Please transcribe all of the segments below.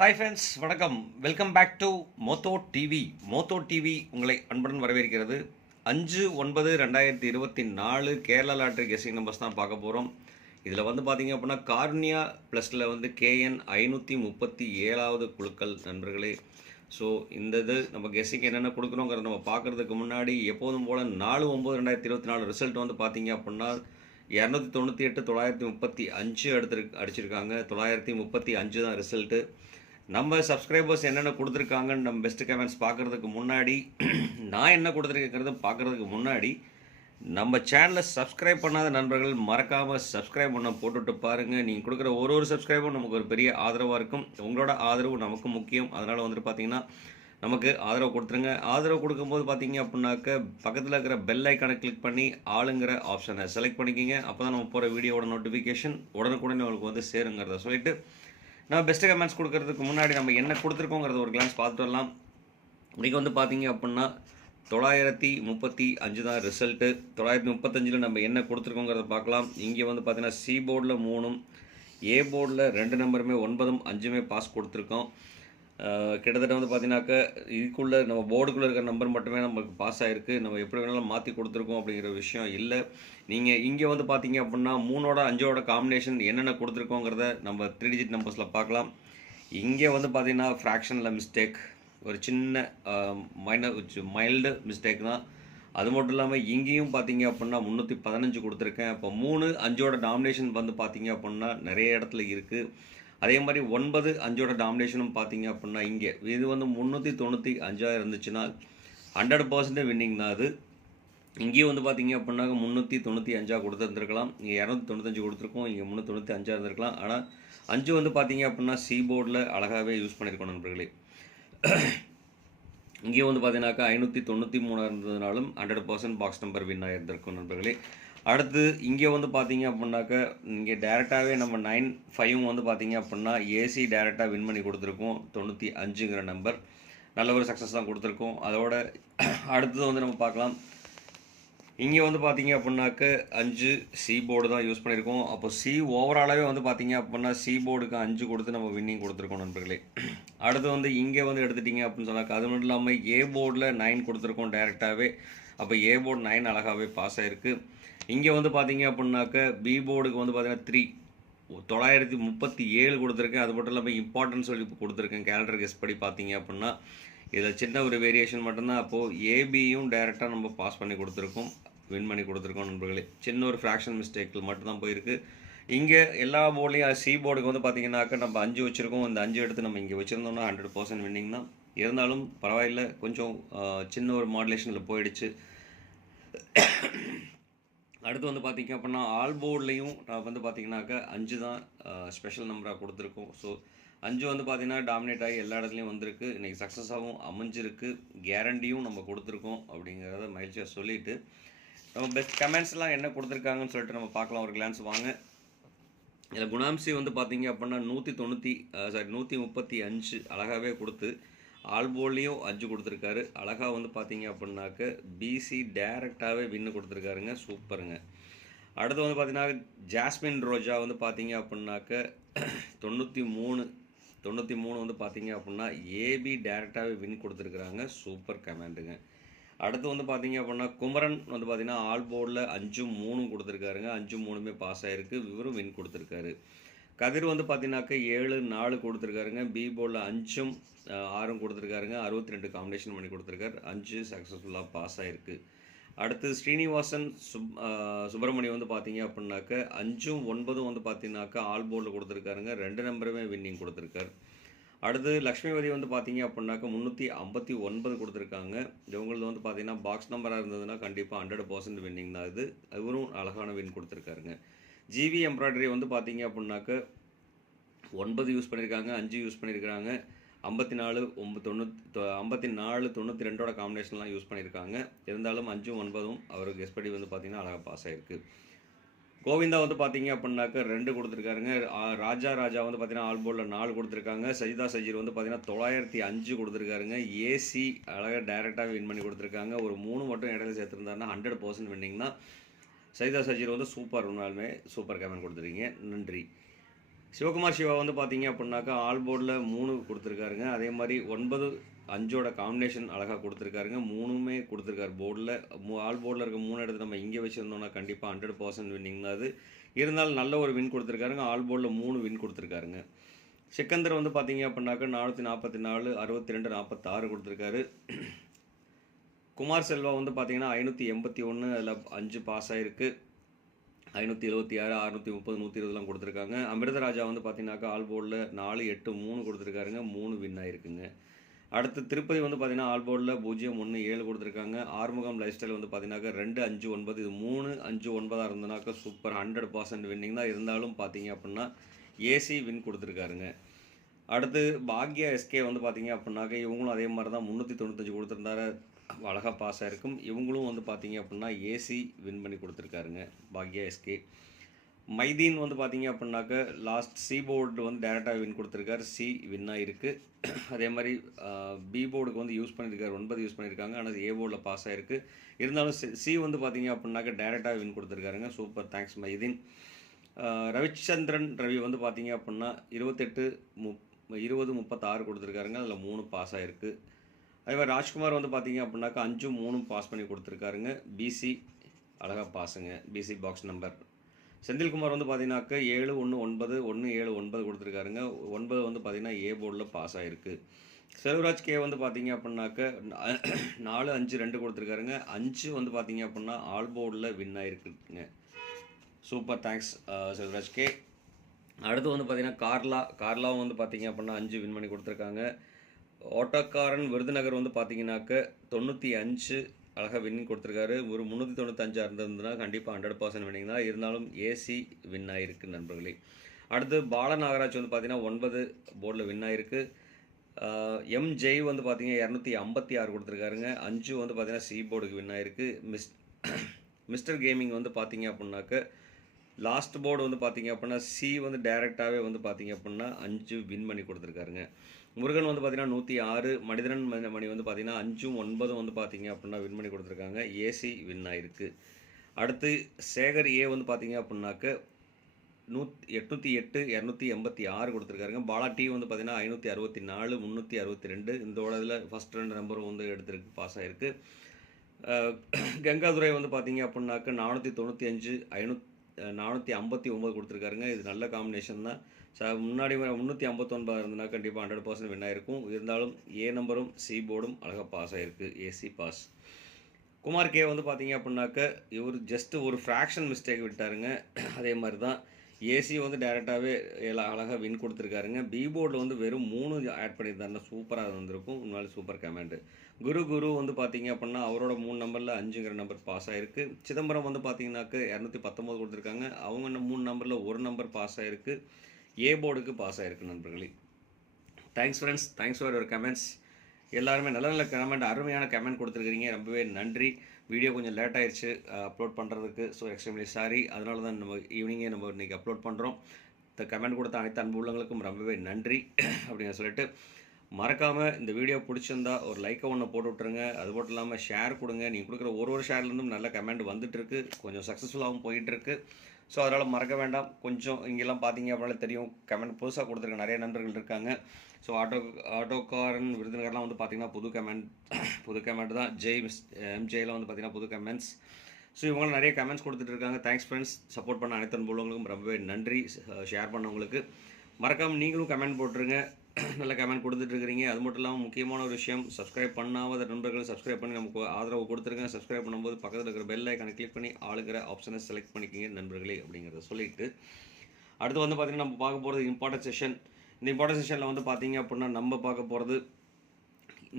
Hi friends வணக்கம். Welcome back to Motho TV Motho TV உங்களை அன்புடன் வரவேற்கிறது. அஞ்சு ஒன்பது ரெண்டாயிரத்தி இருபத்தி நாலு கேரளா லாட்ரி கெஸிங் நம்பர்ஸ் தான் பார்க்க போகிறோம் இதில் வந்து பார்த்தீங்க அப்படின்னா கார்னியா ப்ளஸில் வந்து கேஎன் ஐநூற்றி முப்பத்தி ஏழாவது குழுக்கள் நண்பர்களே. ஸோ இந்த இது நம்ம கெஸிங் என்னென்ன கொடுக்குறோங்கிறத நம்ம பார்க்குறதுக்கு முன்னாடி எப்போதும் போல் நாலு ஒம்பது ரெண்டாயிரத்தி இருபத்தி நாலு ரிசல்ட் வந்து பார்த்தீங்க அப்படின்னா இரநூத்தி தொண்ணூற்றி எட்டு தொள்ளாயிரத்தி முப்பத்தி அஞ்சு எடுத்துரு அடிச்சிருக்காங்க. தொள்ளாயிரத்தி முப்பத்தி அஞ்சு தான் ரிசல்ட்டு நம்ம சப்ஸ்கிரைபர்ஸ் என்னென்ன கொடுத்துருக்காங்கன்னு நம்ம பெஸ்ட் கமெண்ட்ஸ் பார்க்குறதுக்கு முன்னாடி நான் என்ன கொடுத்துருக்கேங்கிறத பார்க்குறதுக்கு முன்னாடி நம்ம சேனலை சப்ஸ்கிரைப் பண்ணாத நண்பர்கள் மறக்காமல் சப்ஸ்கிரைப் பண்ண போட்டுட்டு பாருங்கள் நீங்கள் கொடுக்குற ஒரு ஒரு சப்ஸ்கிரைபும் நமக்கு ஒரு பெரிய ஆதரவாக இருக்கும். உங்களோட ஆதரவு நமக்கு முக்கியம். அதனால் வந்துட்டு பார்த்தீங்கன்னா நமக்கு ஆதரவு கொடுத்துருங்க. ஆதரவு கொடுக்கும்போது பார்த்தீங்க அப்படின்னாக்க பக்கத்தில் இருக்கிற பெல் ஐக்கானை கிளிக் பண்ணி ஆளுங்கிற ஆப்ஷனை செலக்ட் பண்ணிக்கிங்க. அப்போ தான் நம்ம போகிற வீடியோவோட நோட்டிஃபிகேஷன் உடனுக்குடனே உங்களுக்கு வந்து சேருங்கிறத சொல்லிட்டு நம்ம பெஸ்ட் கமெண்ட்ஸ் கொடுக்கறதுக்கு முன்னாடி நம்ம என்ன கொடுத்துருக்கோங்கிறத ஒரு கிளான்ஸ் பார்த்துட்டு வரலாம். இன்றைக்கி வந்து பார்த்தீங்க அப்படின்னா தொள்ளாயிரத்தி முப்பத்தி அஞ்சு தான் ரிசல்ட்டு தொள்ளாயிரத்தி முப்பத்தஞ்சில் நம்ம என்ன கொடுத்துருக்கோங்கிறத பார்க்கலாம். இங்கே வந்து பார்த்தீங்கன்னா சி போர்டில் மூணும் ஏ போர்டில் ரெண்டு நம்பருமே ஒன்பதும் அஞ்சுமே பாஸ் கொடுத்துருக்கோம். கிட்டத்தட்ட வந்து பார்த்தீங்கன்னாக்க இதுக்குள்ளே நம்ம போர்டுக்குள்ளே இருக்கிற நம்பர் மட்டுமே நமக்கு பாஸ் ஆகிருக்கு நம்ம எப்படி வேணாலும் மாற்றி கொடுத்துருக்கோம் அப்படிங்கிற விஷயம் இல்லை. நீங்கள் இங்கே வந்து பார்த்தீங்க அப்படின்னா மூணோட அஞ்சோட காம்பினேஷன் என்னென்ன கொடுத்துருக்கோங்கிறத நம்ம த்ரீ டிஜிட் நம்பர்ஸில் பார்க்கலாம். இங்கே வந்து பார்த்தீங்கன்னா ஃப்ராக்ஷனில் மிஸ்டேக் ஒரு சின்ன மைனர் மைல்டு மிஸ்டேக் தான். அது மட்டும் இல்லாமல் இங்கேயும் பார்த்தீங்க அப்படின்னா முந்நூற்றி பதினஞ்சு கொடுத்துருக்கேன். இப்போ மூணு அஞ்சோட டாமினேஷன் வந்து பார்த்தீங்க அப்படின்னா நிறைய இடத்துல இருக்குது அதே மாதிரி ஒன்பது அஞ்சோட டாமினேஷனும் பார்த்தீங்க அப்படின்னா இங்கே. இது வந்து முந்நூற்றி தொண்ணூற்றி அஞ்சாக இருந்துச்சுன்னா ஹண்ட்ரட் பர்சன்ட் வின்னிங் தான் அது. இங்கேயும் வந்து பார்த்தீங்க அப்படின்னா முந்நூற்றி தொண்ணூற்றி அஞ்சாக கொடுத்துருந்துருக்கலாம். இங்கே இரநூத்தி தொண்ணூத்தஞ்சு கொடுத்துருக்கோம். இங்கே முந்நூற்றி தொண்ணூற்றி அஞ்சாக இருந்திருக்கலாம். ஆனால் அஞ்சு வந்து பார்த்தீங்க அப்படின்னா சி போர்டில் அழகாகவே யூஸ் பண்ணியிருக்கோம் நண்பர்களே. இங்கே வந்து பார்த்தீங்கன்னாக்கா ஐநூற்றி தொண்ணூற்றி மூணாக இருந்ததுனாலும் hundred percent box number win ஆகியிருந்திருக்கும் நண்பர்களே. அடுத்து இங்கே வந்து பார்த்தீங்க அப்படின்னாக்க இங்கே டேரெக்டாகவே நம்ம நைன் ஃபைவும் வந்து பார்த்தீங்க அப்படின்னா ஏசி டேரெக்டாக வின் பண்ணி கொடுத்துருக்கோம். தொண்ணூற்றி அஞ்சுங்கிற நம்பர் நல்ல ஒரு சக்ஸஸ் தான் கொடுத்துருக்கோம். அதோட அடுத்தது வந்து நம்ம பார்க்கலாம். இங்கே வந்து பார்த்தீங்க அப்படின்னாக்க அஞ்சு சி போர்டு தான் யூஸ் பண்ணியிருக்கோம். அப்போ சி ஓவராலாகவே வந்து பார்த்தீங்க அப்படின்னா சி போர்டுக்கு அஞ்சு கொடுத்து நம்ம வின்னிங் கொடுத்துருக்கோம் நண்பர்களே. அடுத்து வந்து இங்கே வந்து எடுத்துட்டீங்க அப்படின்னு சொன்னாக்க அது மட்டும் இல்லாமல் ஏ போர்டில் நைன் கொடுத்துருக்கோம் டேரெக்டாகவே அப்போ ஏ போர்டு நைன் அழகாகவே பாஸ் ஆயிருக்கு. இங்கே வந்து பார்த்தீங்க அப்படின்னாக்க பி போர்டுக்கு வந்து பார்த்தீங்கன்னா த்ரீ தொள்ளாயிரத்தி முப்பத்தி ஏழு கொடுத்துருக்கேன். அது மட்டும் இல்லாமல் இம்பார்ட்டன்ஸ் சொல்லி கொடுத்துருக்கேன். கேலண்டர் கெஸ் படி பார்த்தீங்க அப்படின்னா இதில் சின்ன ஒரு வேரியேஷன் மட்டும்தான். அப்போது ஏபியும் டைரெக்டாக நம்ம பாஸ் பண்ணி கொடுத்துருக்கோம். வின் பண்ணி கொடுத்துருக்கோம் நண்பர்களே. சின்ன ஒரு ஃப்ராக்ஷன் மிஸ்டேக்கில் மட்டும்தான் போயிருக்கு. இங்கே எல்லா போர்ட்லேயும் சி போர்டுக்கு வந்து பார்த்தீங்கன்னாக்கா நம்ம அஞ்சு வச்சுருக்கோம். இந்த அஞ்சு எடுத்து நம்ம இங்கே வச்சுருந்தோம்னா ஹண்ட்ரட் பர்சன்ட் வின்னிங் தான். இருந்தாலும் பரவாயில்ல. கொஞ்சம் சின்ன ஒரு மாடுலேஷனில் போயிடுச்சு. அடுத்து வந்து பார்த்திங்க அப்படின்னா ஆல் போர்ட்லேயும் நான் வந்து பார்த்திங்கனாக்கா அஞ்சு தான் ஸ்பெஷல் நம்பராக கொடுத்துருக்கோம். ஸோ அஞ்சு வந்து பார்த்திங்கன்னா டாமினேட் ஆகி எல்லா இடத்துலையும் வந்திருக்கு. இன்றைக்கி சக்ஸஸாகவும் அமைஞ்சிருக்கு. கேரண்டியும் நம்ம கொடுத்துருக்கோம் அப்படிங்கிறத மகிழ்ச்சியாக சொல்லிட்டு நம்ம பெஸ்ட் கமெண்ட்ஸ்லாம் என்ன கொடுத்துருக்காங்கன்னு சொல்லிட்டு நம்ம பார்க்கலாம். ஒரு கிளான்ஸ் வாங்க. இதில் குணாம்சி வந்து பார்த்திங்க அப்படின்னா நூற்றி தொண்ணூற்றி சாரி நூற்றி முப்பத்தி அஞ்சு அழகாகவே கொடுத்து ஆல்போல்லையும் அஞ்சு கொடுத்துருக்காரு. அழகாக வந்து பார்த்தீங்க அப்படின்னாக்க பிசி டேரெக்டாகவே வின்னு கொடுத்துருக்காருங்க. சூப்பருங்க. அடுத்து வந்து பார்த்தீங்கன்னா ஜாஸ்மின் ரோஜா வந்து பார்த்தீங்க அப்படின்னாக்க தொண்ணூற்றி மூணு தொண்ணூற்றி மூணு வந்து பார்த்தீங்க அப்படின்னா ஏபி டேரெக்டாகவே வின் கொடுத்துருக்குறாங்க. சூப்பர் கமெண்டுங்க. அடுத்து வந்து பார்த்தீங்க அப்படின்னா குமரன் வந்து பார்த்தீங்கன்னா ஆல் போர்டில் அஞ்சும் மூணும் கொடுத்துருக்காருங்க. அஞ்சும் மூணுமே பாஸ் ஆகிருக்கு இவரும் வின் கொடுத்துருக்காரு. கதிர் வந்து பார்த்தீங்கன்னாக்க ஏழு நாலு கொடுத்துருக்காருங்க. பி போலில் அஞ்சும் ஆறும் கொடுத்துருக்காருங்க. அறுபத்தி ரெண்டு காம்பினேஷன் பண்ணி கொடுத்துருக்காரு. அஞ்சு சக்ஸஸ்ஃபுல்லாக பாஸ் ஆகிருக்கு அடுத்து ஸ்ரீனிவாசன் சுப் சுப்பிரமணியம் வந்து பார்த்தீங்க அப்படின்னாக்க அஞ்சும் ஒன்பதும் வந்து பார்த்தீங்கன்னாக்கா ஆல் போர்டில் கொடுத்துருக்காருங்க. ரெண்டு நம்பருமே வின்னிங் கொடுத்துருக்காரு. அடுத்து லக்ஷ்மிவதி வந்து பார்த்தீங்க அப்படின்னாக்க முந்நூற்றி ஐம்பத்தி ஒன்பது கொடுத்துருக்காங்க. இவங்களது வந்து பார்த்தீங்கன்னா பாக்ஸ் நம்பராக இருந்ததுன்னா கண்டிப்பாக ஹண்ட்ரட் பர்சன்ட் வின்னிங் தான் இது. இவரும் அழகான வின் கொடுத்துருக்காருங்க. ஜிவி எம்ப்ராய்டரி வந்து பார்த்தீங்க அப்படின்னாக்க ஒன்பது யூஸ் பண்ணியிருக்காங்க அஞ்சு யூஸ் பண்ணியிருக்காங்க ஐம்பத்தி நாலு ஒம்பது தொண்ணூற்றி ஐம்பத்தி நாலு தொண்ணூற்றி ரெண்டோட காம்பினேஷன்லாம் யூஸ் பண்ணியிருக்காங்க இருந்தாலும் அஞ்சும் ஒன்பதும் அவருக்கு எஸ்படி வந்து பார்த்தீங்கன்னா அழகாக பாஸ் ஆகிருக்கு கோவிந்தா வந்து பார்த்தீங்க அப்படின்னாக்க ரெண்டு கொடுத்துருக்காருங்க. ராஜா ராஜா வந்து பார்த்தீங்கன்னா ஆல்போர்டில் நாலு கொடுத்துருக்காங்க. சஜிதா சஜீர் வந்து பார்த்தீங்கன்னா தொள்ளாயிரத்தி அஞ்சு கொடுத்துருக்காருங்க. ஏசி அழகாக டைரெக்டாக வின் பண்ணி கொடுத்துருக்காங்க. ஒரு மூணு மட்டும் இடையில சேர்த்துருந்தாருன்னா ஹண்ட்ரட் பர்சன்ட் வின்னிங்னா சைதா சஜீர் வந்து சூப்பர் உண்மையாலுமே சூப்பர் கேமன் கொடுத்துருக்கீங்க. நன்றி. சிவகுமார் சிவா வந்து பார்த்தீங்க அப்படின்னாக்கா ஆல் போர்டில் மூணு கொடுத்துருக்காருங்க. அதே மாதிரி ஒன்பது அஞ்சோட காம்பினேஷன் அழகாக கொடுத்துருக்காருங்க. மூணுமே கொடுத்துருக்காரு போர்டில். ஆல் போர்டில் இருக்க மூணு இடத்துல நம்ம இங்கே வச்சுருந்தோம்னா கண்டிப்பாக ஹண்ட்ரட் பர்சன்ட் வின்னிங் அது. இருந்தாலும் நல்ல ஒரு வின் கொடுத்துருக்காருங்க. ஆல் போர்டில் மூணு வின் கொடுத்துருக்காருங்க. சிக்கந்தர் வந்து பார்த்தீங்க அப்படின்னாக்கா நானூற்றி நாற்பத்தி நாலு அறுபத்தி ரெண்டு நாற்பத்தாறு கொடுத்துருக்காரு. குமார் செல்வா வந்து பார்த்தீங்கன்னா ஐநூற்றி எண்பத்தி ஒன்று அதில் அஞ்சு பாஸ் ஆகிருக்கு ஐநூற்றி எழுபத்தி ஆறு அறுநூற்றி முப்பது நூற்றி இருபதுலாம் கொடுத்துருக்காங்க. அமிர்தராஜா வந்து பார்த்தீங்கன்னாக்கா ஆல் போர்டில் நாலு எட்டு மூணு கொடுத்துருக்காருங்க. மூணு வின் ஆகிருக்குங்க அடுத்து திருப்பதி வந்து பார்த்தீங்கன்னா ஆல் போர்டில் பூஜ்ஜியம் ஒன்று ஏழு கொடுத்துருக்காங்க. ஆறுமுகம் லைஃப் ஸ்டைல் வந்து பார்த்தீங்கன்னாக்கா ரெண்டு அஞ்சு ஒன்பது இது மூணு அஞ்சு ஒன்பதாக இருந்தனாக்கா சூப்பர் ஹண்ட்ரட் பர்சன்ட் வின்னிங் தான். இருந்தாலும் பார்த்தீங்க அப்படின்னா ஏசி வின் கொடுத்துருக்காருங்க. அடுத்து பாக்யா எஸ்கே வந்து பார்த்தீங்க அப்படின்னாக்க இவங்களும் அதே மாதிரி தான் முந்நூற்றி தொண்ணூத்தஞ்சு கொடுத்துருந்தாரு. அழகாக பாஸ் ஆகிருக்கும் இவங்களும் வந்து பார்த்தீங்க அப்படின்னா ஏசி வின் பண்ணி கொடுத்துருக்காருங்க. பாக்யா எஸ்கே மைதீன் வந்து பார்த்தீங்க அப்படின்னாக்க லாஸ்ட் சி போர்டு வந்து டேரெக்டாக வின் கொடுத்துருக்காரு. சி வின்னாக இருக்குது அதே மாதிரி பி போர்டுக்கு வந்து யூஸ் பண்ணியிருக்காரு ஒன்பது யூஸ் பண்ணியிருக்காங்க ஆனால் ஏ போர்டில் பாஸ் ஆகிருக்கு இருந்தாலும் சி வந்து பார்த்தீங்க அப்படின்னாக்க டேரெக்டாக win கொடுத்துருக்காருங்க. Super thanks Maideen. Ravichandran Ravi வந்து பார்த்தீங்க அப்படின்னா இருபத்தெட்டு முப் இருபது முப்பத்தாறு கொடுத்துருக்காருங்க. அதில் மூணு பாஸ் ஆகிருக்கு அதே மாதிரி ராஜ்குமார் வந்து பார்த்தீங்க அப்படின்னாக்கா அஞ்சும் மூணும் பாஸ் பண்ணி கொடுத்துருக்காருங்க. பிசி அழகாக பாஸுங்க பிசி பாக்ஸ் நம்பர் செந்தில்குமார் வந்து பார்த்தீங்கன்னாக்கா ஏழு ஒன்று ஒன்பது ஒன்று ஏழு ஒன்பது கொடுத்துருக்காருங்க. ஒன்பது வந்து பார்த்தீங்கன்னா ஏ போர்டில் பாஸ் ஆகிருக்கு செல்வராஜ் கே வந்து பார்த்தீங்க அப்படின்னாக்க நாலு அஞ்சு ரெண்டு கொடுத்துருக்காருங்க. அஞ்சு வந்து பார்த்தீங்க அப்படின்னா ஆல் போர்டில் வின் ஆகிருக்குங்க சூப்பர் தேங்க்ஸ் செல்வராஜ் கே. அடுத்து வந்து பார்த்தீங்கன்னா கார்லா. கார்லாவும் வந்து பார்த்தீங்க அப்படின்னா அஞ்சு வின் பண்ணி கொடுத்துருக்காங்க. ஓட்டோக்காரன் விருதுநகர் வந்து பார்த்தீங்கன்னாக்க தொண்ணூற்றி அஞ்சு அழகாக வின் கொடுத்துருக்காரு. ஒரு முந்நூற்றி தொண்ணூத்தஞ்சா இருந்திருந்ததுன்னா கண்டிப்பாக ஹண்ட்ரட் பர்சன்ட் வின்னிங் தான். இருந்தாலும் ஏசி வின் ஆகிருக்கு நண்பர்களே. அடுத்து பால நாகராஜ் வந்து பார்த்தீங்கன்னா ஒன்பது போர்டில் வின் ஆகிருக்கு எம் ஜெய் வந்து பார்த்தீங்கன்னா இரநூத்தி ஐம்பத்தி ஆறு கொடுத்துருக்காருங்க. அஞ்சு வந்து பார்த்தீங்கன்னா சி போர்டுக்கு வின் ஆகிருக்கு மிஸ் மிஸ்டர் கேமிங் வந்து பார்த்தீங்க அப்படின்னாக்க லாஸ்ட் போர்டு வந்து பார்த்தீங்க அப்படின்னா சி வந்து டைரெக்டாகவே வந்து பார்த்தீங்க அப்படின்னா அஞ்சு வின் பண்ணி கொடுத்துருக்காருங்க. முருகன் வந்து பார்த்தீங்கன்னா நூற்றி ஆறு மனிதன் மணி- மணி வந்து பார்த்தீங்கன்னா அஞ்சும் ஒன்பதும் வந்து பார்த்தீங்க அப்படின்னா வின் பண்ணி கொடுத்துருக்காங்க. ஏசி வின் ஆயிருக்கு. அடுத்து சேகர் ஏ வந்து பார்த்தீங்க அப்படின்னாக்க நூத் எட்நூற்றி எட்டு இரநூத்தி எண்பத்தி ஆறு கொடுத்துருக்காருங்க. பாலா டி வந்து பார்த்தீங்கன்னா ஐநூற்றி அறுபத்தி நாலு முந்நூற்றி அறுபத்தி ரெண்டு. இந்த இதில் ஃபஸ்ட் ரெண்டு நம்பரும் வந்து எடுத்துருக்கு பாஸ் ஆகிருக்கு கங்காதுரை வந்து பார்த்தீங்க அப்படின்னாக்க நானூற்றி தொண்ணூற்றி அஞ்சு ஐநூத் நானூற்றி ஐம்பத்தி ஒம்பது கொடுத்துருக்காருங்க. இது நல்ல காம்பினேஷன் தான். ச முன்னாடி முந்நூற்றி ஐம்பத்தொன்பதாக இருந்ததுன்னா கண்டிப்பாக ஹண்ட்ரட் பர்சன்ட் வின் ஆயிருக்கும். இருந்தாலும் ஏ நம்பரும் சி போர்டும் அழகாக பாஸ் ஆகிருக்கு ஏசி பாஸ் குமார் கே வந்து பார்த்தீங்க அப்படின்னாக்க இவர் ஜஸ்ட் ஒரு ஃப்ராக்ஷன் மிஸ்டேக் விட்டாருங்க. அதே மாதிரி தான் ஏசி வந்து டேரெக்டாகவே அழகாக வின் கொடுத்துருக்காருங்க. பி போர்டில் வந்து வெறும் மூணு ஆட் பண்ணியிருந்தாருன்னா சூப்பராக வந்திருக்கும். உண்மையிலே சூப்பர் கமெண்ட் குரு குரு வந்து பார்த்தீங்க அப்படின்னா அவரோட மூணு நம்பரில் அஞ்சுங்கிற நம்பர் பாஸ் ஆகிருக்கு சிதம்பரம் வந்து பார்த்தீங்கன்னாக்க இரநூத்தி பத்தொம்போது கொடுத்துருக்காங்க. அவங்க மூணு நம்பரில் ஒரு நம்பர் பாஸ் ஆகிருக்கு ஏ போர்டுக்கு பாஸ் ஆகிருக்கு நண்பர்களே. Thanks friends thanks for your comments எல்லாருமே நல்ல நல்ல கமெண்ட் அருமையான கமெண்ட் கொடுத்துருக்கீங்க ரொம்பவே நன்றி. வீடியோ கொஞ்சம் லேட் ஆயிடுச்சு அப்லோட் பண்ணுறதுக்கு ஸோ எக்ஸ்ட்ரீம்லி சாரி அதனால தான் நம்ம ஈவினிங்கே நம்ம இன்றைக்கி அப்லோட் பண்ணுறோம் இந்த கமெண்ட் கொடுத்த அனைத்து அன்பு உள்ளங்களுக்கும் ரொம்பவே நன்றி. அப்படின்னு சொல்லிட்டு மறக்காமல் இந்த வீடியோ பிடிச்சிருந்தா ஒரு லைக்கை ஒன்று போட்டு விட்ருங்க அது மட்டும் இல்லாமல் ஷேர் கொடுங்க. நீங்கள் கொடுக்குற ஒரு ஒரு ஷேர்லேருந்தும் நல்ல கமெண்ட் வந்துட்டுருக்கு கொஞ்சம் சக்ஸஸ்ஃபுல்லாகவும் போயிட்டுருக்கு ஸோ அதனால் மறக்க வேண்டாம். கொஞ்சம் இங்கெல்லாம் பார்த்தீங்க அப்படின்னாலே தெரியும். கமெண்ட் புதுசாக கொடுத்துருக்க நிறைய நண்பர்கள் இருக்காங்க. ஸோ ஆட்டோ ஆட்டோக்காரன் விருதுநகர்லாம் வந்து பார்த்தீங்கன்னா புது கமெண்ட் புது கமெண்ட் தான். ஜெய் மிஸ் எம்ஜேலாம் வந்து பார்த்தீங்கன்னா புது கமெண்ட்ஸ் ஸோ இவங்களும் நிறைய கமெண்ட்ஸ் கொடுத்துட்டு இருக்காங்க. தேங்க்ஸ் ஃப்ரெண்ட்ஸ் சப்போர்ட் பண்ண அனைத்து அன்புள்ளவங்களுக்கும் ரொம்பவே நன்றி. ஷேர் பண்ணவங்களுக்கு. மறக்காமல் நீங்களும் கமெண்ட் போட்டுருங்க. நல்ல கமெண்ட் கொடுத்துட்ருக்கிறீங்க அது மட்டும் இல்லாமல் முக்கியமான ஒரு விஷயம் சப்ஸ்கிரைப் பண்ணாத நண்பர்கள் சப்ஸ்கிரைப் பண்ணி நமக்கு ஆதரவு கொடுத்துருங்க. சப்ஸ்கிரைப் பண்ணும்போது பக்கத்தில் இருக்கிற பெல் ஐக்கானை கிளிக் பண்ணி ஆளுங்கிற ஆப்ஷனை செலக்ட் பண்ணிக்கிங்க நண்பர்களே அப்படிங்கிறத சொல்லிட்டு. அடுத்து வந்து பார்த்திங்கன்னா நம்ம பார்க்க போகிறது இம்பார்ட்டன்ட் செஷன் இந்த இம்பார்ட்டன்ட் செஷனில் வந்து பார்த்தீங்க அப்படின்னா நம்ம பார்க்க போகிறது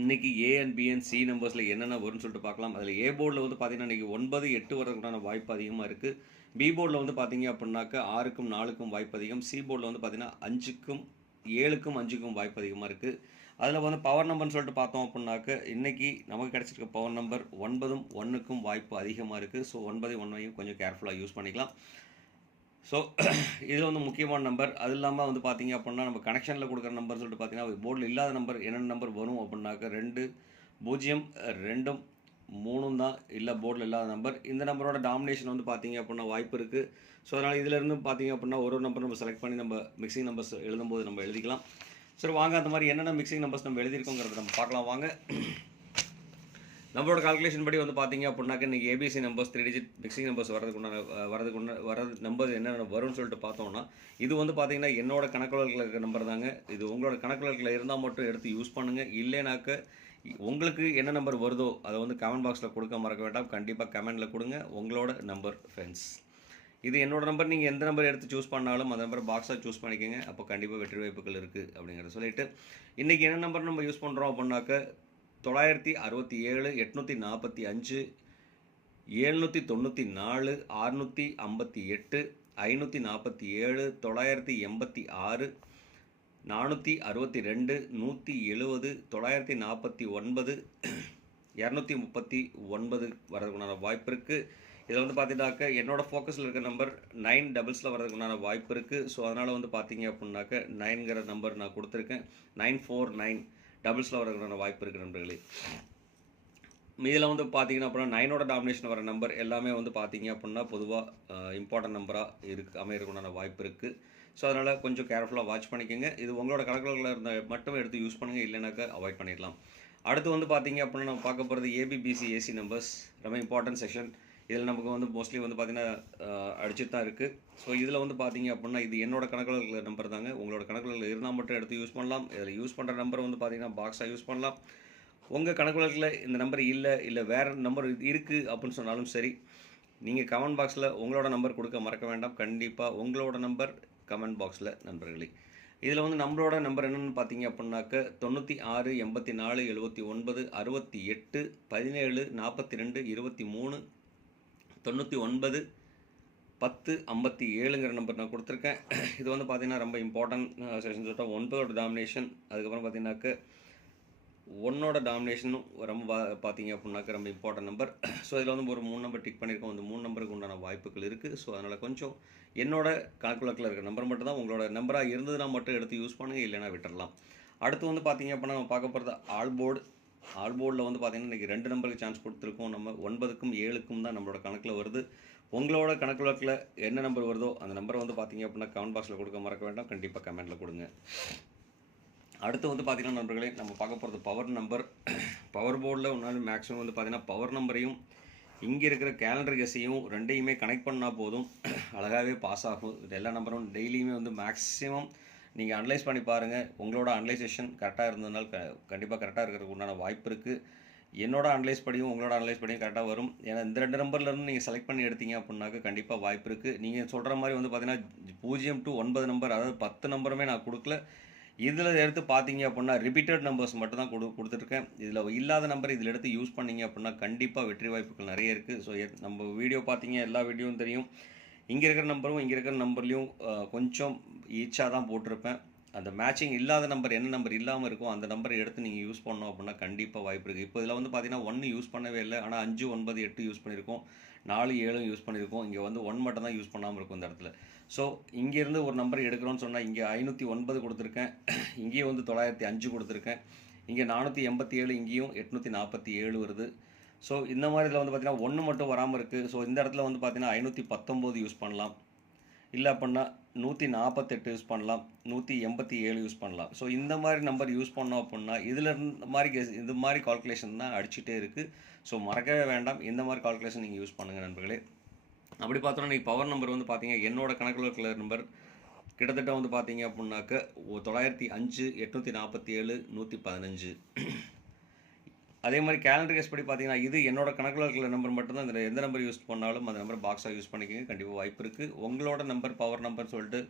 இன்றைக்கி A and B and C நம்பர்ஸில் என்னென்ன வரும்னு சொல்லிட்டு பார்க்கலாம். அதில் ஏ போர்டில் வந்து பார்த்தீங்கன்னா இன்றைக்கி ஒன்பது எட்டு வரதுக்குண்டான வாய்ப்பு அதிகமாக இருக்குது பி போர்டில் வந்து பார்த்தீங்க அப்படின்னாக்க ஆறுக்கும் நாலுக்கும் வாய்ப்பு அதிகம். சி போர்டில் வந்து பார்த்தீங்கன்னா அஞ்சுக்கும் ஏழுக்கும் அஞ்சுக்கும் வாய்ப்பு அதிகமாக இருக்குது அதில் வந்து பவர் நம்பர்னு சொல்லிட்டு பார்த்தோம் அப்படின்னாக்க இன்றைக்கி நமக்கு கிடச்சிருக்க பவர் நம்பர் ஒன்பதும் ஒன்றுக்கும் வாய்ப்பு அதிகமாக இருக்குது ஸோ ஒன்பதையும் ஒன்றையும் கொஞ்சம் கேர்ஃபுல்லாக யூஸ் பண்ணிக்கலாம். ஸோ இது வந்து முக்கியமான நம்பர் அது இல்லாமல் வந்து பார்த்தீங்க அப்படின்னா நம்ம கனெக்ஷனில் கொடுக்குற நம்பர் சொல்லிட்டு பார்த்தீங்கன்னா போர்டில் இல்லாத நம்பர் என்னென்ன நம்பர் வரும் அப்படின்னாக்க ரெண்டு பூஜ்ஜியம் ரெண்டும் மூணும் தான். இல்லை போர்டில் இல்லாத நம்பர் இந்த நம்பரோட டாமினேஷன் வந்து பார்த்தீங்க அப்படின்னா வாய்ப்பு இருக்குது ஸோ அதனால் இதிலேருந்து பார்த்தீங்க அப்படின்னா ஒரு ஒரு நம்பர் நம்ம செலக்ட் பண்ணி நம்ம மிக்சிங் நம்பர்ஸ் எழுதும்போது நம்ம எழுதிக்கலாம். சரி வாங்க அந்த மாதிரி என்னென்ன மிக்சிங் நம்பர்ஸ் நம்ம எழுதியிருக்கோங்கிறத நம்ம பார்க்கலாம். வாங்க. நம்மளோட கால்குலேஷன் படி வந்து பார்த்தீங்க அப்படின்னாக்க இன்றைக்கி ABC numbers three digit mixing numbers வரதுக்கு உண்டான வரது நம்பர் என்னென்ன வரும்னு சொல்லிட்டு பார்த்தோம்னா இது வந்து பார்த்தீங்கன்னா என்னோட கணக்குகளில் இருக்கிற நம்பர் தாங்க. இது உங்களோட கணக்குகளில் இருந்தால் மட்டும் எடுத்து யூஸ் பண்ணுங்கள் இல்லைனாக்க உங்களுக்கு என்ன நம்பர் வருதோ அதை வந்து கமெண்ட் பாக்ஸில் கொடுக்க மறக்க வேண்டாம். கண்டிப்பாக கமெண்டில் கொடுங்க. உங்களோட நம்பர் ஃப்ரெண்ட்ஸ் இது என்னோட நம்பர் நீங்கள் எந்த நம்பர் எடுத்து சூஸ் பண்ணாலும் அந்த நம்பர் பாக்ஸாக சூஸ் பண்ணிக்கோங்க. அப்போ கண்டிப்பாக வெற்றி வாய்ப்புகள் இருக்குது அப்படிங்கிறத சொல்லிட்டு இன்றைக்கி என்ன நம்பர் நம்ம யூஸ் பண்ணுறோம் அப்படின்னாக்க தொள்ளாயிரத்தி அறுபத்தி ஏழு எட்நூற்றி நாற்பத்தி அஞ்சு ஏழ்நூற்றி தொண்ணூற்றி நாலு அறுநூற்றி ஐம்பத்தி எட்டு ஐநூற்றி நாற்பத்தி ஏழு தொள்ளாயிரத்தி எண்பத்தி ஆறு நானூற்றி அறுபத்தி ரெண்டு நூற்றி எழுபது தொள்ளாயிரத்தி நாற்பத்தி ஒன்பது இரநூத்தி முப்பத்தி ஒன்பது வரதுக்குண்டான வாய்ப்பு இருக்குது இதில் வந்து பார்த்தீங்கன்னாக்க என்னோட ஃபோக்கஸில் இருக்க நம்பர் நைன் டபுள்ஸில் வரதுக்குண்டான வாய்ப்பு இருக்குது ஸோ அதனால் வந்து பார்த்தீங்க அப்படின்னாக்க நைன்கிற நம்பர் நான் கொடுத்துருக்கேன். நைன் ஃபோர் நைன் டபுள்ஸில் வரதுக்குண்டான வாய்ப்பு இருக்குது நண்பர்களே. இதில் வந்து பார்த்தீங்கன்னா அப்படின்னா நைனோட டாமினேஷன் வர நம்பர் எல்லாமே வந்து பார்த்தீங்க அப்படின்னா பொதுவாக இம்பார்ட்டன்ட் நம்பராக இருக்கு அமையறதுக்குண்டான வாய்ப்பு இருக்குது ஸோ அதனால் கொஞ்சம் கேர்ஃபுல்லாக வாட்ச் பண்ணிக்கோங்க. இது உங்களோட கணக்குகளில் இருந்த மட்டும் எடுத்து யூஸ் பண்ணுங்கள் இல்லைனாக்கா அவாய்ட் பண்ணிடலாம். அடுத்து வந்து பார்த்தீங்க அப்படின்னா நம்ம பார்க்க போகிறது ஏபிபிசி ஏசி நம்பர்ஸ் ரொம்ப இம்பார்ட்டன்ட் செஷன் இதில் நமக்கு வந்து மோஸ்ட்லி வந்து பார்த்தீங்கன்னா அடிச்சுட்டு தான் இருக்குது ஸோ இதில் வந்து பார்த்தீங்க அப்படின்னா இது என்னோட கணக்குகளில் நம்பர் தாங்க. உங்களோட கணக்குகளில் இருந்தால் மட்டும் எடுத்து யூஸ் பண்ணலாம். இதில் யூஸ் பண்ணுற நம்பர் வந்து பார்த்தீங்கன்னா பாக்ஸாக யூஸ் பண்ணலாம். உங்கள் கணக்குகளில் இந்த நம்பர் இல்லை இல்லை வேறு நம்பர் இருக்குது அப்படின்னு சொன்னாலும் சரி நீங்கள் கமெண்ட் பாக்ஸில் உங்களோட நம்பர் கொடுக்க மறக்க வேண்டாம். கண்டிப்பாக உங்களோட நம்பர் கமெண்ட் பாக்ஸில் நண்பர்களே. இதில் வந்து நம்மளோட நம்பர் என்னென்னு பார்த்தீங்க அப்படின்னாக்க தொண்ணூற்றி ஆறு எண்பத்தி நாலு எழுபத்தி ஒன்பது அறுபத்தி எட்டு பதினேழு நாற்பத்தி ரெண்டு இருபத்தி மூணு தொண்ணூற்றி ஒன்பது பத்து ஐம்பத்தி ஏழுங்கிற நம்பர் நான் கொடுத்துருக்கேன். இது வந்து பார்த்தீங்கன்னா ரொம்ப இம்பார்ட்டன்ட் செஷன் சொல்லிட்டு ஒன்பதோட டாமினேஷன் அதுக்கப்புறம் பார்த்தீங்கன்னாக்க ஒன்னோட டாமினேஷனும் ரொம்ப பார்த்தீங்க அப்படின்னாக்க ரொம்ப இம்பார்ட்டன்ட் நம்பர் ஸோ இதில் வந்து ஒரு மூணு நம்பர் டிக் பண்ணியிருக்கோம் அந்த மூணு நம்பருக்கு உண்டான வாய்ப்புகள் இருக்குது ஸோ அதனால் கொஞ்சம் என்னோட கணக்குலக்கில் இருக்கிற நம்பர் மட்டும் தான் உங்களோட நம்பராக இருந்ததுன்னா மட்டும் எடுத்து யூஸ் பண்ணுங்கள் இல்லைன்னா விட்டுடலாம் அடுத்து வந்து பார்த்தீங்க அப்படின்னா நம்ம பார்க்க போகிறது ஆல்போர்டு போர்டு ஆல் போர்டில் வந்து பார்த்தீங்கன்னா இன்றைக்கி ரெண்டு நம்பருக்கு சான்ஸ் கொடுத்துருக்கோம். நம்ம ஒன்பதுக்கும் ஏழுக்கும் தான் நம்மளோட கணக்கில் வருது. உங்களோட கணக்குலக்கில் என்ன நம்பர் வருதோ அந்த நம்பரை வந்து பார்த்தீங்க அப்படின்னா கமெண்ட் பாக்ஸில் கொடுக்க மறக்க வேண்டாம். கண்டிப்பாக கமெண்ட்டில் கொடுங்க. அடுத்து வந்து பார்த்தீங்கன்னா நண்பர்களே நம்ம பார்க்க போகிறது பவர் நம்பர் பவர் போர்டில் ஒன்றாலும் மேக்ஸிமம் வந்து பார்த்தீங்கன்னா பவர் நம்பரையும் இங்கே இருக்கிற கேலண்டர் கெஸையும் ரெண்டையுமே கனெக்ட் பண்ணால் போதும். அழகாகவே பாஸ் ஆகும். இது எல்லா நம்பரும் டெய்லியுமே வந்து மேக்ஸிமம் நீங்கள் அனலைஸ் பண்ணி பாருங்கள் உங்களோட அனலைசேஷன் கரெக்டாக இருந்ததுனால க கண்டிப்பாக கரெக்டாக இருக்கிறதுக்கு உண்டான வாய்ப்பு இருக்குது என்னோட அனலைஸ் படியும் உங்களோட அனலைஸ் படியும் கரெக்டாக வரும். ஏன்னா இந்த ரெண்டு நம்பர்லேருந்து நீங்கள் செலக்ட் பண்ணி எடுத்தீங்க அப்படின்னாக்க கண்டிப்பாக வாய்ப்பு இருக்குது நீங்கள் சொல்கிற மாதிரி வந்து பார்த்தீங்கன்னா பூஜ்ஜியம் டு ஒன்பது நம்பர் அதாவது பத்து நம்பருமே நான் கொடுக்கல. இதில் எடுத்து பார்த்தீங்க அப்படின்னா ரிப்பீட்டட் நம்பர்ஸ் மட்டும் தான் கொடு கொடுத்துருக்கேன் இதில் இல்லாத நம்பர் இதில் எடுத்து யூஸ் பண்ணீங்க அப்படின்னா கண்டிப்பாக வெற்றி வாய்ப்புகள் நிறைய இருக்குது ஸோ நம்ம வீடியோ பார்த்தீங்க எல்லா வீடியோவும் தெரியும். இங்கே இருக்கிற நம்பரும் இங்கே இருக்கிற நம்பர்லேயும் கொஞ்சம் ஈச்சாக தான் போட்டிருப்பேன். அந்த மேட்சிங் இல்லாத நம்பர் என்ன நம்பர் இல்லாமல் இருக்கோ அந்த நம்பரை எடுத்து நீங்கள் யூஸ் பண்ணோம் அப்படின்னா கண்டிப்பாக வாய்ப்பு இருக்குது இப்போ இதில் வந்து பார்த்தீங்கன்னா ஒன்று யூஸ் பண்ணவே இல்லை. ஆனால் அஞ்சு ஒன்பது எட்டு யூஸ் பண்ணியிருக்கோம் நாலு ஏழும் யூஸ் பண்ணியிருக்கோம் இங்கே வந்து ஒன் மட்டும் தான் யூஸ் பண்ணாமல் இருக்கும் இந்த இடத்துல. ஸோ இங்கேருந்து ஒரு நம்பர் எடுக்கிறோன்னு சொன்னால் இங்கே ஐநூற்றி ஒன்பது கொடுத்துருக்கேன். இங்கேயும் வந்து தொள்ளாயிரத்தி அஞ்சு கொடுத்துருக்கேன். இங்கே நானூற்றி எண்பத்தி ஏழு இங்கேயும் எட்நூற்றி நாற்பத்தி ஏழு வருது. ஸோ இந்த மாதிரி இதில் வந்து பார்த்தீங்கன்னா ஒன்று மட்டும் வராமல் இருக்குது ஸோ இந்த இடத்துல வந்து பார்த்தீங்கன்னா ஐநூற்றி பத்தொம்போது யூஸ் பண்ணலாம். இல்லை அப்படின்னா நூற்றி நாற்பத்தெட்டு யூஸ் பண்ணலாம். நூற்றி எண்பத்தி ஏழு யூஸ் பண்ணலாம். ஸோ இந்த மாதிரி நம்பர் யூஸ் பண்ணோம் அப்படின்னா இதில் இந்த மாதிரி guess- இந்த மாதிரி கால்குலேஷன் தான் அடிச்சுட்டே இருக்குது ஸோ மறக்கவே வேண்டாம். இந்த மாதிரி கால்குலேஷன் நீங்கள் யூஸ் பண்ணுங்கள் நண்பர்களே. அப்படி பார்த்தோன்னா நீங்கள் பவர் நம்பர் வந்து பார்த்தீங்க என்னோட கணக்கில் இருக்கிற நம்பர் கிட்டத்தட்ட வந்து பார்த்தீங்க அப்படின்னாக்க தொள்ளாயிரத்தி அஞ்சு எட்நூற்றி நாற்பத்தி ஏழு நூற்றி பதினஞ்சு. அதே மாதிரி கேலண்டர் கேஸ் படி பார்த்தீங்கன்னா இது என்னோட கணக்கில் இருக்கிற நம்பர் மட்டும்தான். இந்த எந்த நம்பர் யூஸ் பண்ணாலும் அந்த நம்பர் பாக்ஸாக யூஸ் பண்ணிக்கோங்க. கண்டிப்பாக வாய்ப்பு இருக்குது உங்களோட நம்பர் பவர் நம்பர் சொல்லிட்டு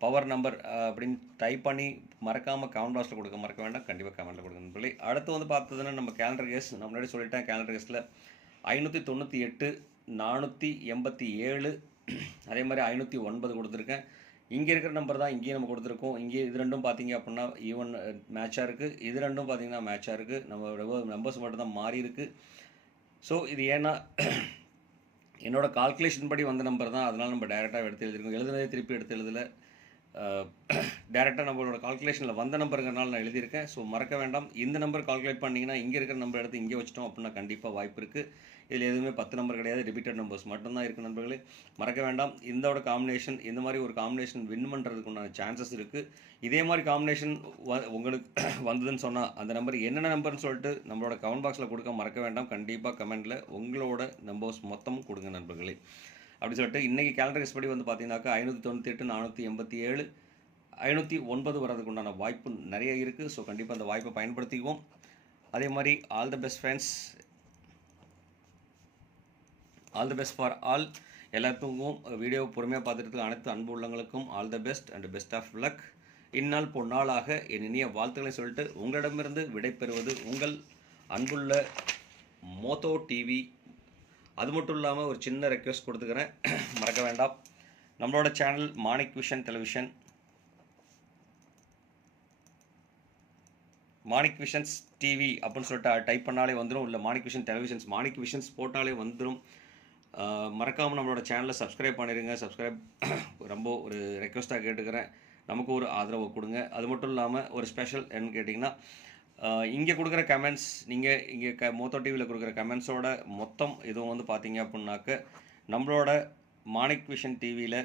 பவர் நம்பர் அப்படின்னு டைப் பண்ணி மறக்காமல் கமெண்ட் பாக்ஸில் கொடுக்க மறக்க வேண்டாம். கண்டிப்பாக கமெண்ட்டில் கொடுக்கணும் பிள்ளை அடுத்து வந்து பார்த்ததுன்னா நம்ம கேலண்டர் கேஸ் நான் முன்னாடி சொல்லிட்டேன் கேலண்டர் கேஸில் ஐநூற்றி தொண்ணூற்றி எட்டு நானூற்றி எண்பத்தி ஏழு அதே மாதிரி ஐநூற்றி ஒன்பது கொடுத்துருக்கேன். இங்கே இருக்கிற நம்பர் தான் இங்கேயும் நம்ம கொடுத்துருக்கோம். இங்கே இது ரெண்டும் பார்த்தீங்க அப்படின்னா ஈவன் மேட்சாக இருக்குது இது ரெண்டும் பார்த்தீங்கன்னா மேட்சாக இருக்குது நம்ம நம்பர்ஸ் மட்டும் தான் மாறி இருக்குது ஸோ இது ஏன்னா என்னோடய கால்குலேஷன் படி வந்த நம்பர் தான். அதனால் நம்ம டேரெக்டாக எடுத்து எழுதிருக்கோம். எழுதுனதே திருப்பி எடுத்து எழுதல. டேரெக்டாக நம்மளோட கால்குலேஷனில் வந்த நம்பருங்கிறனால நான் எழுதியிருக்கேன். ஸோ மறக்க வேண்டாம். இந்த நம்பர் கால்குலேட் பண்ணிங்கன்னா இங்கே இருக்கிற நம்பர் எடுத்து இங்கே வச்சிட்டோம் அப்படின்னா கண்டிப்பாக வாய்ப்பு இருக்குது இதில் எதுவுமே பத்து நம்பர் கிடையாது ரிப்பீட்டட் நம்பர்ஸ் மட்டும்தான் இருக்குது நண்பர்களே. மறக்க வேண்டாம் இந்தோட காம்பினேஷன் இந்த மாதிரி ஒரு காம்பினேஷன் வின் பண்ணுறதுக்கு உண்டான சான்சஸ் இருக்குது இதே மாதிரி காம்பினேஷன் வ உங்களுக்கு வந்ததுன்னு சொன்னால் அந்த நம்பர் என்னென்ன நம்பர்னு சொல்லிட்டு நம்மளோட கமெண்ட் பாக்ஸில் கொடுக்க மறக்க வேண்டாம். கண்டிப்பாக கமெண்ட்டில் உங்களோட நம்பர்ஸ் மொத்தமும் கொடுங்க நண்பர்களே. அப்படி சொல்லிட்டு இன்றைக்கி கேலண்டர்ஸ் படி வந்து பார்த்தீங்கன்னாக்கா ஐநூற்றி தொண்ணூற்றி எட்டு நானூற்றி எண்பத்தி ஏழு ஐநூற்றி ஒன்பது வரதுக்கு உண்டான வாய்ப்பு நிறைய இருக்குது ஸோ கண்டிப்பாக அந்த வாய்ப்பை பயன்படுத்திக்குவோம். அதே மாதிரி all the best friends all the best for all எல்லாத்துக்கும் வீடியோ பொறுமையாக பார்த்துட்டு அனைத்து அன்பு உள்ளங்களுக்கும் all the best and best of luck இந்நாள் பொன்னாளாக என் இனிய வாழ்த்துக்களை சொல்லிட்டு உங்களிடமிருந்து விடைபெறுவது உங்கள் அன்புள்ள மோத்தோ டிவி அது மட்டும் இல்லாமல் ஒரு சின்ன ரெக்வெஸ்ட் கொடுத்துக்கிறேன். மறக்க வேண்டாம். நம்மளோட channel Manik vision television Manik visions TV அப்படின்னு சொல்லிட்டு டைப் பண்ணாலே வந்துடும் இல்லை Manik vision televisions Manik visions போட்டாலே வந்துடும் மறக்காமல் நம்மளோட சேனலை சப்ஸ்கிரைப் பண்ணிடுங்க சப்ஸ்கிரைப் ரொம்ப ஒரு ரெக்வஸ்ட்டாக கேட்டுக்கிறேன். நமக்கு ஒரு ஆதரவு கொடுங்க. அது மட்டும் இல்லாமல் ஒரு ஸ்பெஷல் என்னன்னு கேட்டிங்கன்னா இங்கே கொடுக்குற கமெண்ட்ஸ் நீங்கள் இங்கே க மோத்தோ டிவியில் கொடுக்குற கமெண்ட்ஸோட மொத்தம் இதுவும் வந்து பார்த்தீங்க அப்படின்னாக்க நம்மளோட மாணிக் விஷன் டிவியில்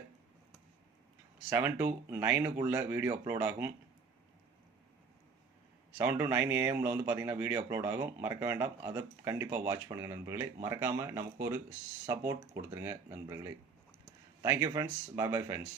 செவன் டு நைனுக்குள்ளே வீடியோ அப்லோட் ஆகும். செவன் டு நைன் ஏஎம்மில் வந்து பார்த்தீங்கன்னா வீடியோ அப்லோட் ஆகும். மறக்க வேண்டாம். அதை கண்டிப்பாக வாட்ச் பண்ணுங்கள் நண்பர்களே. மறக்காமல் நமக்கு ஒரு சப்போர்ட் கொடுத்துருங்க நண்பர்களே. Thank you friends bye bye friends